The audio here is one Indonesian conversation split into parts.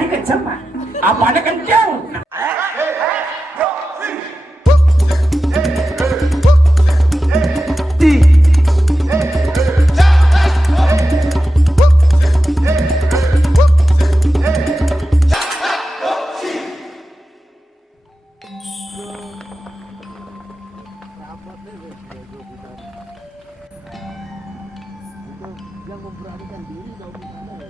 Ari kenceng mah. Apanya kenceng? Nah. Yang memberanikan diri kalau misalnya ya.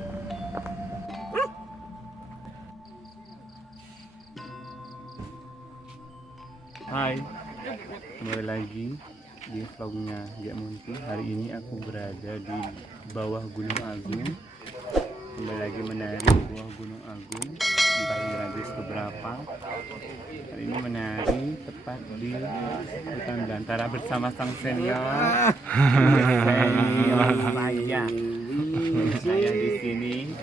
Hai, kembali lagi di vlognya Gek Munti. Hari ini aku berada di bawah Gunung Agung. Kembali lagi menari di bawah Gunung Agung. Entah ini radius keberapa. Hari ini menari tepat di hutan belantara bersama sang senior. Saya di sini.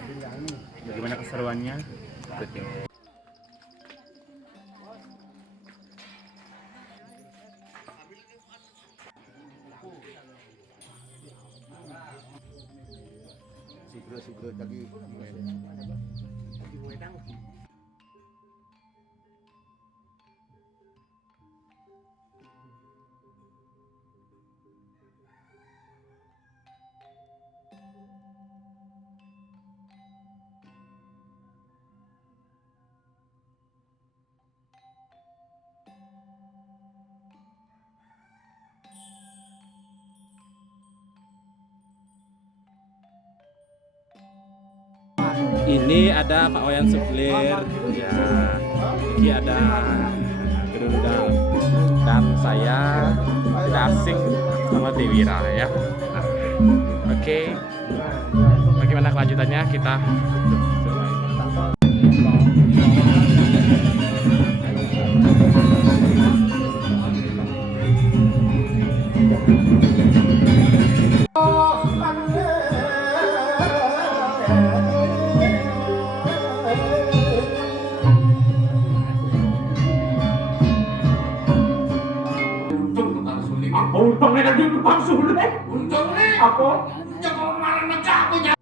Bagaimana keseruannya? Ikutin. Sigro tadi ini ada Pak Wayan Suplir, ya, ini ada Gerundal, dan saya tidak asing sama Dewira ya. Nah, oke. Bagaimana kelanjutannya kita? Untungnya nanti tukang sulit. Untungnya Apa? jangan marah negah punya.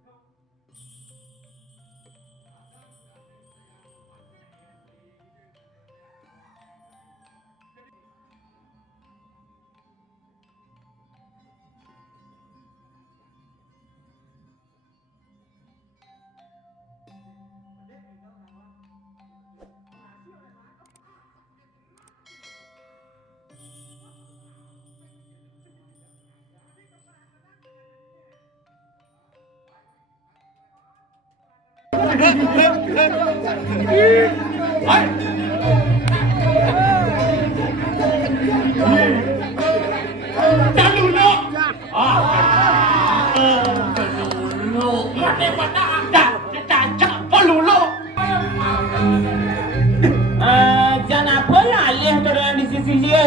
Jangan apa lah alih turun di sisi dia.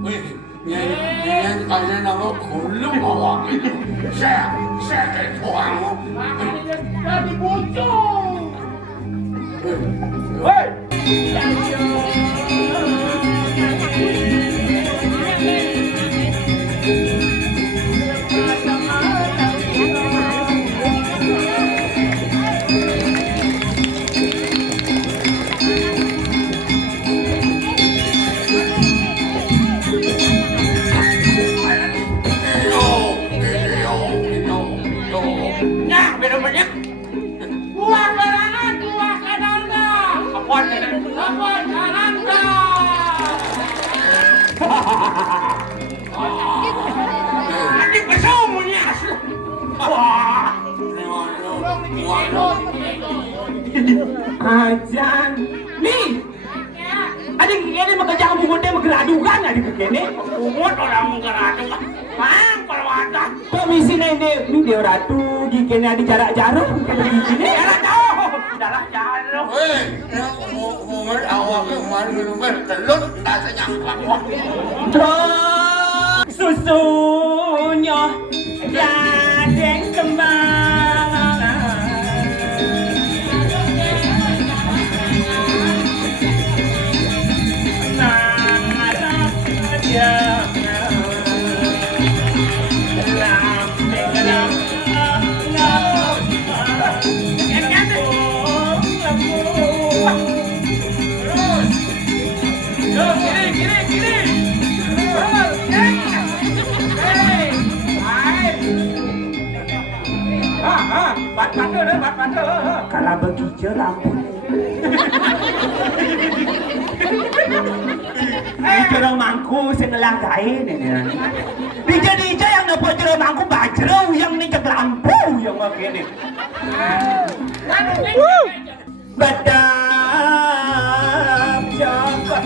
Wih, yang kalian nama kulung awak itu, saya ketuang. Jadi bocor. Woi. Nah, bener-bener. Buang barangan, buang kananda. Apaan kananda? Nanti pesomunya. Wah. Ajan. Nih. Ada kene bekerja bungut dia mengeradukan ada kene. Bungut orang mengeradukan. Mang perwata. Komisi ini dia ratu kene ada jarak-jarak begini. Jarak jauh. Jarak jauh. Wih, bungut awak kemarin minum telut tak senyangkak. Susunya jadeng kembang. Kalau begitu lampu. Jero mangku sing ngelangkai ini. Dija yang dapat jero mangku bajro yang nicek lampu yang begini. Badam jagat.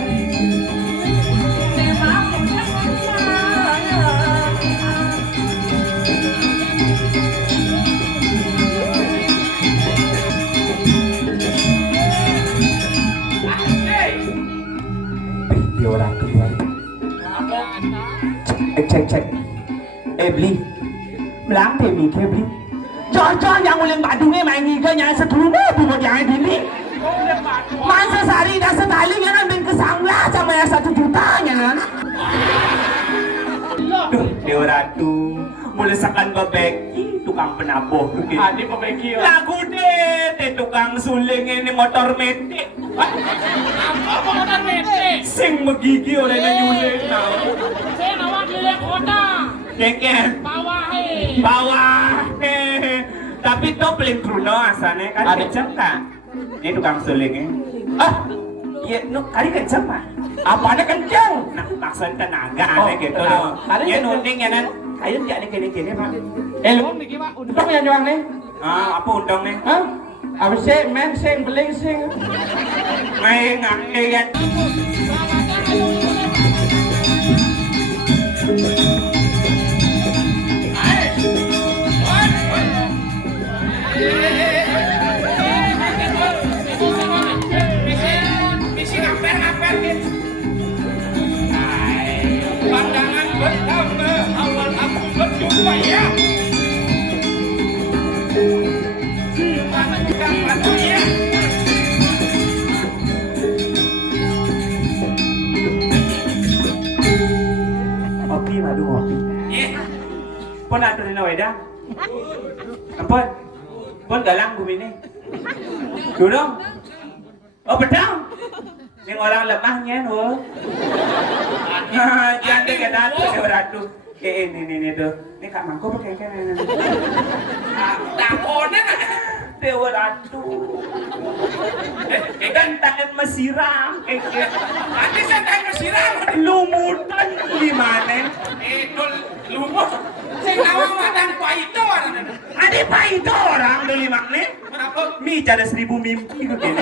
Dia orang keluar. Cek. Beli. Melang temi ke beli. Cocok yang ulang badungnya main ikan yang sekelumnya buat yang ini. Masa sehari dah setali yang ambil kesanglah sama yang 1 juta kan. Dia ratu melesakan bebeki tukang penabuh. Adi bebeki. Lagu deh tukang suling ini motor metik. Apa motor metik? Sing megigi oleh nyuling. Saya nawak nyuling kota. Keken. Bawah. Tapi to paling kruno asalnya kan kenceng tak? Ini tukang sulingnya. Iya, kali kenceng pak. Apanya kenceng? Nah, maksud tenaga aneh gitu. Ya nunding ya nan. Kayu tidak kini pak. Lu niki Pak, untung yang juang nih. Apa undang nih? Hah? Apa sih men sing beling sing? Main ngake kan. Pandangan bertambah awal aku berjumpa ya. Mana juga padu ya. Kopi madu kopi. Pon ada di naweda. Ampun. Pon galang bumi ini. Dudung. Oh bedang. Yang orang lemahnya nuh. Jangan dikedat si ratu. Ini tuh. Ini Kak Mangko pakai kan. Dakonnya Dewa ratu. Kan tangan mesiram. nanti saya tanya siram. Lumutan gimana? Itu lumut. Saya nawang madang Pak itu orang. Ada apa itu orang dulu makne? Kenapa? Mi ada 1000 mimpi begini.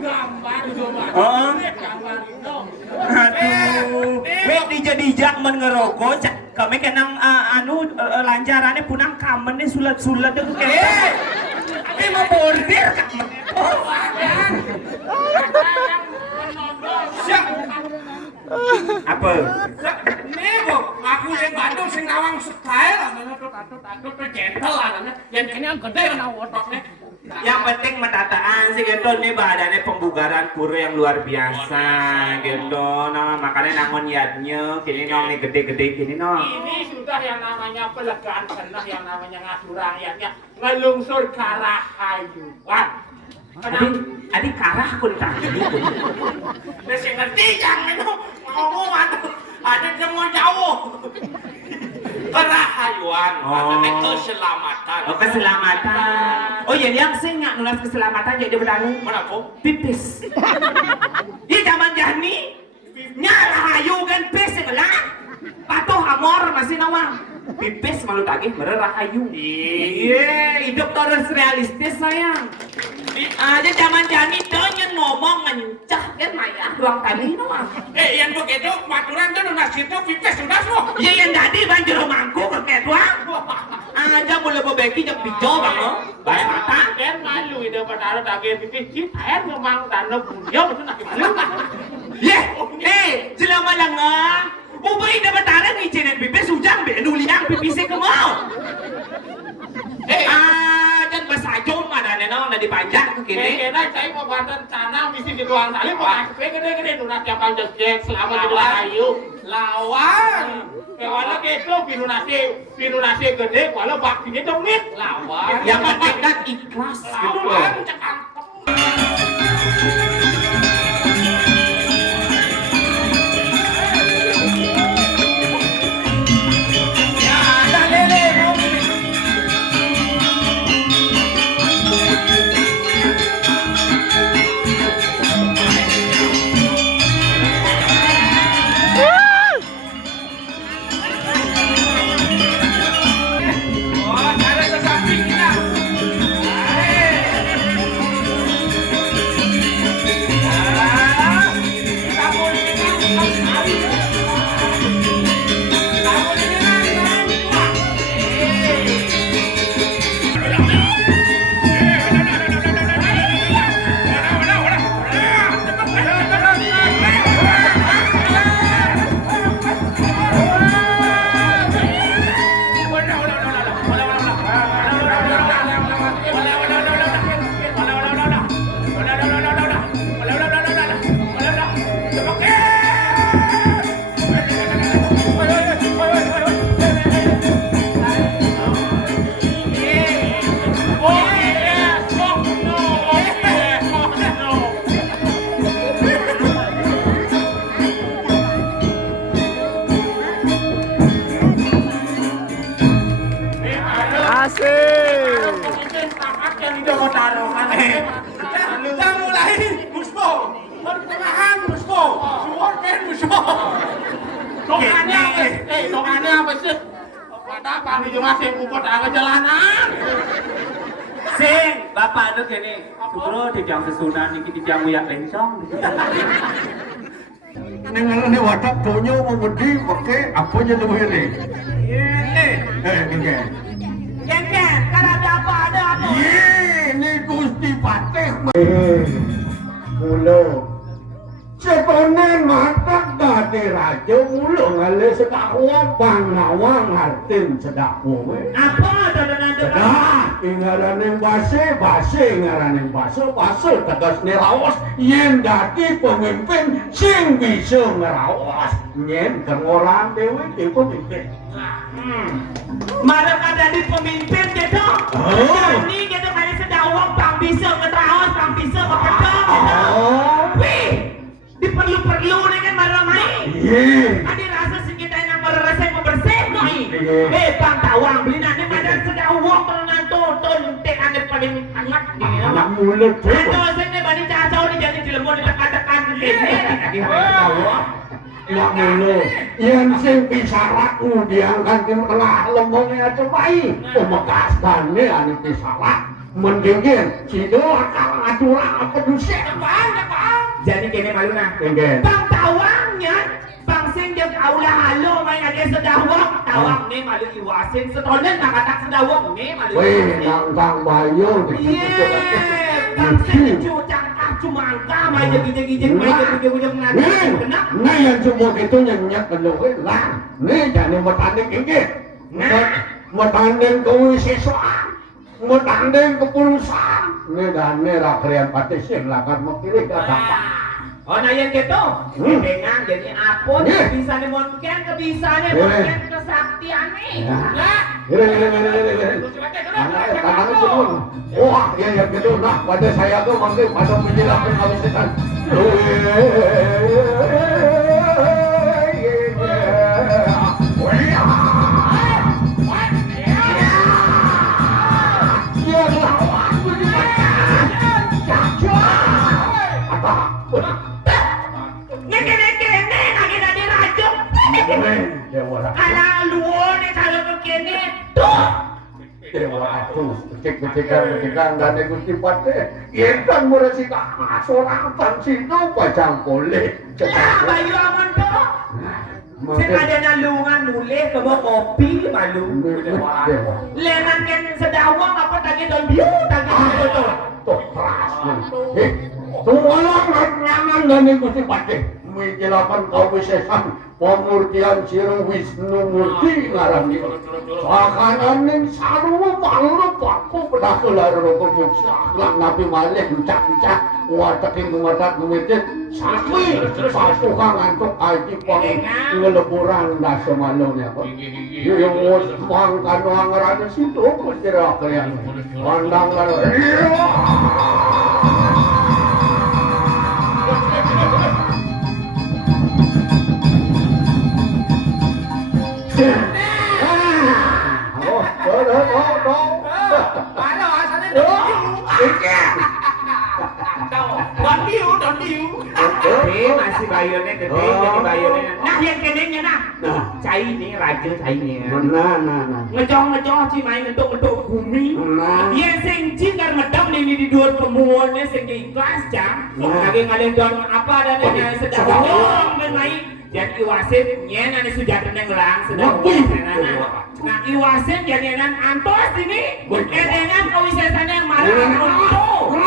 Gambar coba. Oh. Gambar itu. Aduh, wek dijak mengerokok, kami kenang lancarannya punang kamennya sulat-sulat itu kayak. Tapi mau bordir kamen. Siap. Apa? Nih bu, aku yang Bandung sing nawang style, atut gentle lah, yang ini yang gede yang nawotoknya. Yang penting mentataan sih gitu nih badannya pembugaran pura yang luar biasa gitu. Nah makanya nangon yadnya kini nong nih gede-gede kini nong. Ini sudah yang namanya pelegaan senah, yang namanya ngadu rakyatnya ngelungsur karah hayuan. Adik karah pun tadi. Nah, saya ngerti jangan itu ngomong ada semua jauh. Kerahayuan, artinya keselamatan. Oh keselamatan. Oh ya yang sih nggak nulis keselamatan jadi berani. Kenapa? Pipis. Di zaman jahni, nyarahayu kan pis lah. Patuh amor masih nawang. Pipis malu tagih mererahayu. Iya, hidup terus realistis sayang. Aja zaman jahni donyen ngomong mencah kan maya ruang tadi nawang. Yang begitu maturan tuh nasi itu pipis sudah semua. Iya yang tadi banjir mangku ke tuang. Aja mulai berbeki jam hijau bang lo. Baik mata. Kan malu itu pada tagih pipis kita air memang tanah punya betul nak malu. Selama langa. Ubay dapat tarik ngicinin pipis ujang be nuliang pipisnya ke mau. Dan basajong ada neno na dipanjang ke kini. Kena saya mau bantuan tanah mesti di ruang tali mau aktif gede-gede nunak yang panjang jek selama di Rahayu lawan. Kalau gitu pilu nasi gede kalau baktinya dongit lawan. Yang penting kan ikhlas gitu loh. Lawan cekantong. kami cuma sing kupot ang jalanan. Sing, bapak itu gini. Bro, di jam sesunan ini di jam uyak lencong. Nengan ni watak punya memudi pakai apa je lu ini. Ini. Ken, kan ada apa ada apa? Ni Gusti Patih. Mula. Sebenarnya matak dari raja mula ngale sedakwa pangawang hartin sedakwa. Apa dodonan Sedah, ingaran yang base ingaran yang base tegas nerawas yen dadi pemimpin sing bisa ngerawas yen kang orang dewe di pemimpin. Malah ada di pemimpin gitu. Ini gitu kali sedawang pang bisa ngerawas, pang bisa bekerja gitu. Wih, diperlu-perlu nih kan malah main. Ada rasa sekitar yang merasa yang bersih nih. Bang tawang beli nanti badan sedawang terenan tonton teh ada paling hangat gitu. Anak mulut Itu sini bani cacau nih jadi cilemon ditekan-tekan ini. Nak mulu, yang sing pisarak diangkat ke tengah lembongnya cobai, pemekaskannya ane pisarak, mendingin, cido akal aturan apa dusek. Jadi kene malu nah. Enggak. Bang tawangnya, bang sing jeung aula halo main ade sedawang, tawang nih malu iwasin setonen nak katak sedawang nih malu. Weh, nangkang bayu Iya, bang sing cucang cuma angka main jadi main jadi nanti. Kenapa? Nah yang cuma gitu nyenyak keluar lah. Nih jangan mau tanding ini. Mau tanding kewisiswaan, mau tanding kepurusan. Nih dan nih rakyat patisin lah kan mau kiri ke apa? Oh nah yang gitu, dengan jadi apa? Bisa nih mungkin kebisaannya mungkin kesaktian nih. Tangannya turun. Wah, ya gitu. Nah, pada saya tuh manggil pada penjelasan kalau setan. Kalau luar nih kalau begini tuh. Dewa aku, becek-becekan dan Gusti Patih. Yen kan meresika seorang tan situ pacang boleh. Ya, bayu aman tuh. Sing ada nalungan mulai ke bawa kopi malu. Lenang kan sedawang apa tadi don biu tadi betul. Tuh keras. Tualang nyaman dan Gusti Patih. Menjelaskan kawisesan pemurtian Sira Wisnu Murti ngaran iki. Sakanan sarwa pangrep aku pedah kelar kemuksa lan nabi malih ucap-ucap wateking gumatat gumitit sakti pasukan antuk aji pang ngeleburan dasa malone apa. Yung mangkan ngaran situ kira kaya pandang masih bayarnya gede jadi bayarnya. Nah yang kenenya nah. Cai nih raja cainya. Nah. Ngecong sih main untuk bumi. Yang sing cingar medam ini di dua pemuonnya sing ikhlas cang. Lagi ngalian don apa adanya sedang main. Jadi iwasin nyenan sujatan yang lang sedang nah iwasin jadian antos ini dengan kawisesannya yang marah untuk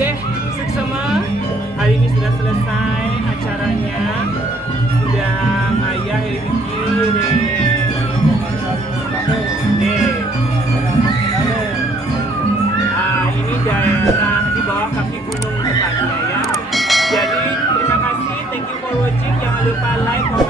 Oke, semua hari ini sudah selesai acaranya. Sudah ngayah hari ini daerah di bawah kaki gunung tepatnya ya. Jadi terima kasih, thank you for watching. Jangan lupa like, comment,